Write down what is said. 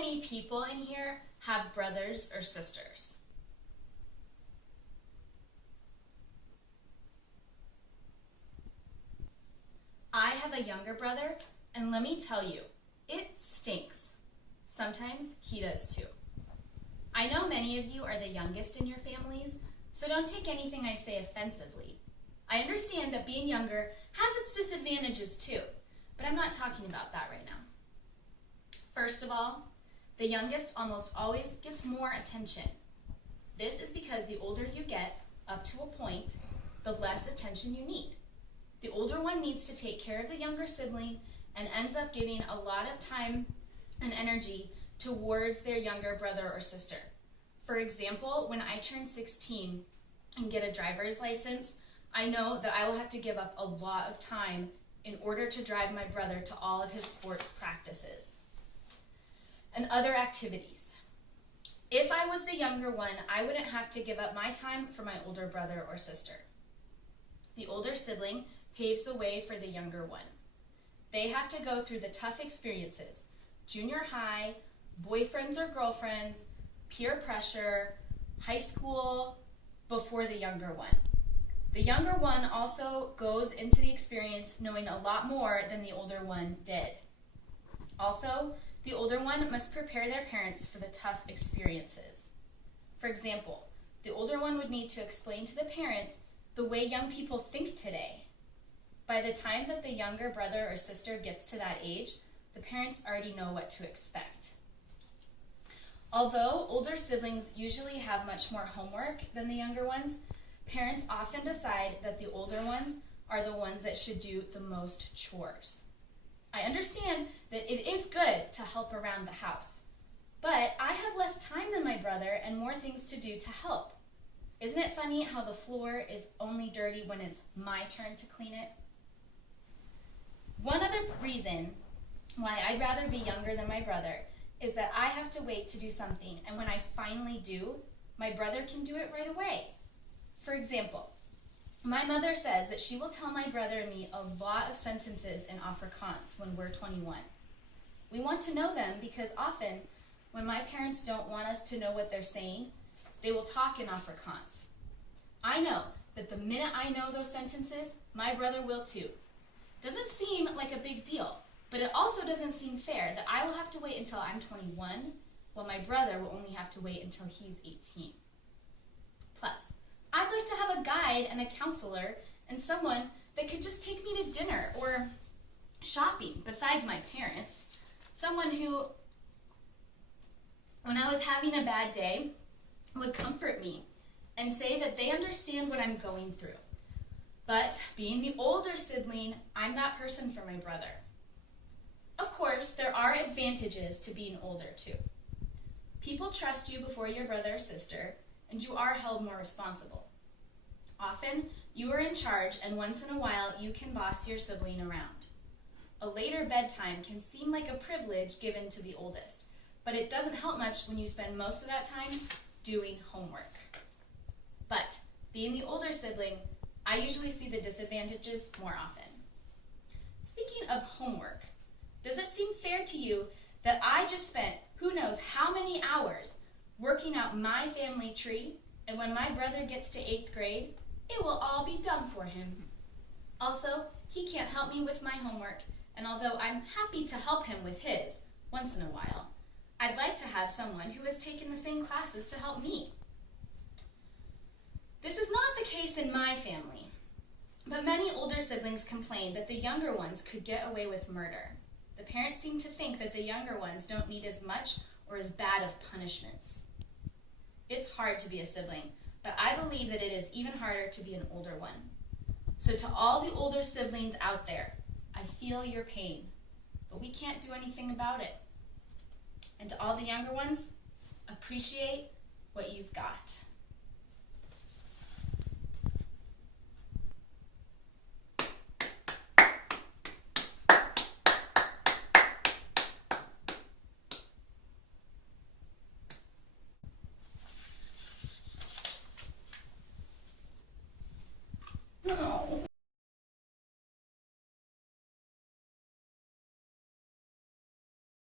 many people in here have brothers or sisters? I have a younger brother, and let me tell you, it stinks. Sometimes he does too. I know many of you are the youngest in your families, so don't take anything I say offensively. I understand that being younger has its disadvantages too, but I'm not talking about that right now. First of all, the youngest almost always gets more attention. This is because the older you get, up to a point, the less attention you need. The older one needs to take care of the younger sibling and ends up giving a lot of time and energy towards their younger brother or sister. For example, when I turn 16 and get a driver's license, I know that I will have to give up a lot of time in order to drive my brother to all of his sports practices and other activities. If I was the younger one, I wouldn't have to give up my time for my older brother or sister. The older sibling paves the way for the younger one. They have to go through the tough experiences, junior high, boyfriends or girlfriends, peer pressure, high school, before the younger one. The younger one also goes into the experience knowing a lot more than the older one did. Also, the older one must prepare their parents for the tough experiences. For example, the older one would need to explain to the parents the way young people think today. By the time that the younger brother or sister gets to that age, the parents already know what to expect. Although older siblings usually have much more homework than the younger ones, parents often decide that the older ones are the ones that should do the most chores. I understand that it is good to help around the house, but I have less time than my brother and more things to do to help. Isn't it funny how the floor is only dirty when it's my turn to clean it? One other reason why I'd rather be younger than my brother is that I have to wait to do something, and when I finally do, my brother can do it right away. For example, my mother says that she will tell my brother and me a lot of sentences in Afrikaans when we're 21. We want to know them because often, when my parents don't want us to know what they're saying, they will talk in Afrikaans. I know that the minute I know those sentences, my brother will too. Doesn't seem like a big deal, but it also doesn't seem fair that I will have to wait until I'm 21, while my brother will only have to wait until he's 18. Plus, I'd like to have a guide and a counselor and someone that could just take me to dinner or shopping besides my parents. Someone who, when I was having a bad day, would comfort me and say that they understand what I'm going through. But being the older sibling, I'm that person for my brother. Of course, there are advantages to being older too. People trust you before your brother or sister, and you are held more responsible. Often, you are in charge, and once in a while, you can boss your sibling around. A later bedtime can seem like a privilege given to the oldest, but it doesn't help much when you spend most of that time doing homework. But, being the older sibling, I usually see the disadvantages more often. Speaking of homework, does it seem fair to you that I just spent who knows how many hours working out my family tree, and when my brother gets to 8th grade, it will all be done for him? Also, he can't help me with my homework, and although I'm happy to help him with his once in a while, I'd like to have someone who has taken the same classes to help me. This is not the case in my family, but many older siblings complain that the younger ones could get away with murder. The parents seem to think that the younger ones don't need as much or as bad of punishments. It's hard to be a sibling, but I believe that it is even harder to be an older one. So to all the older siblings out there, I feel your pain, but we can't do anything about it. And to all the younger ones, appreciate what you've got.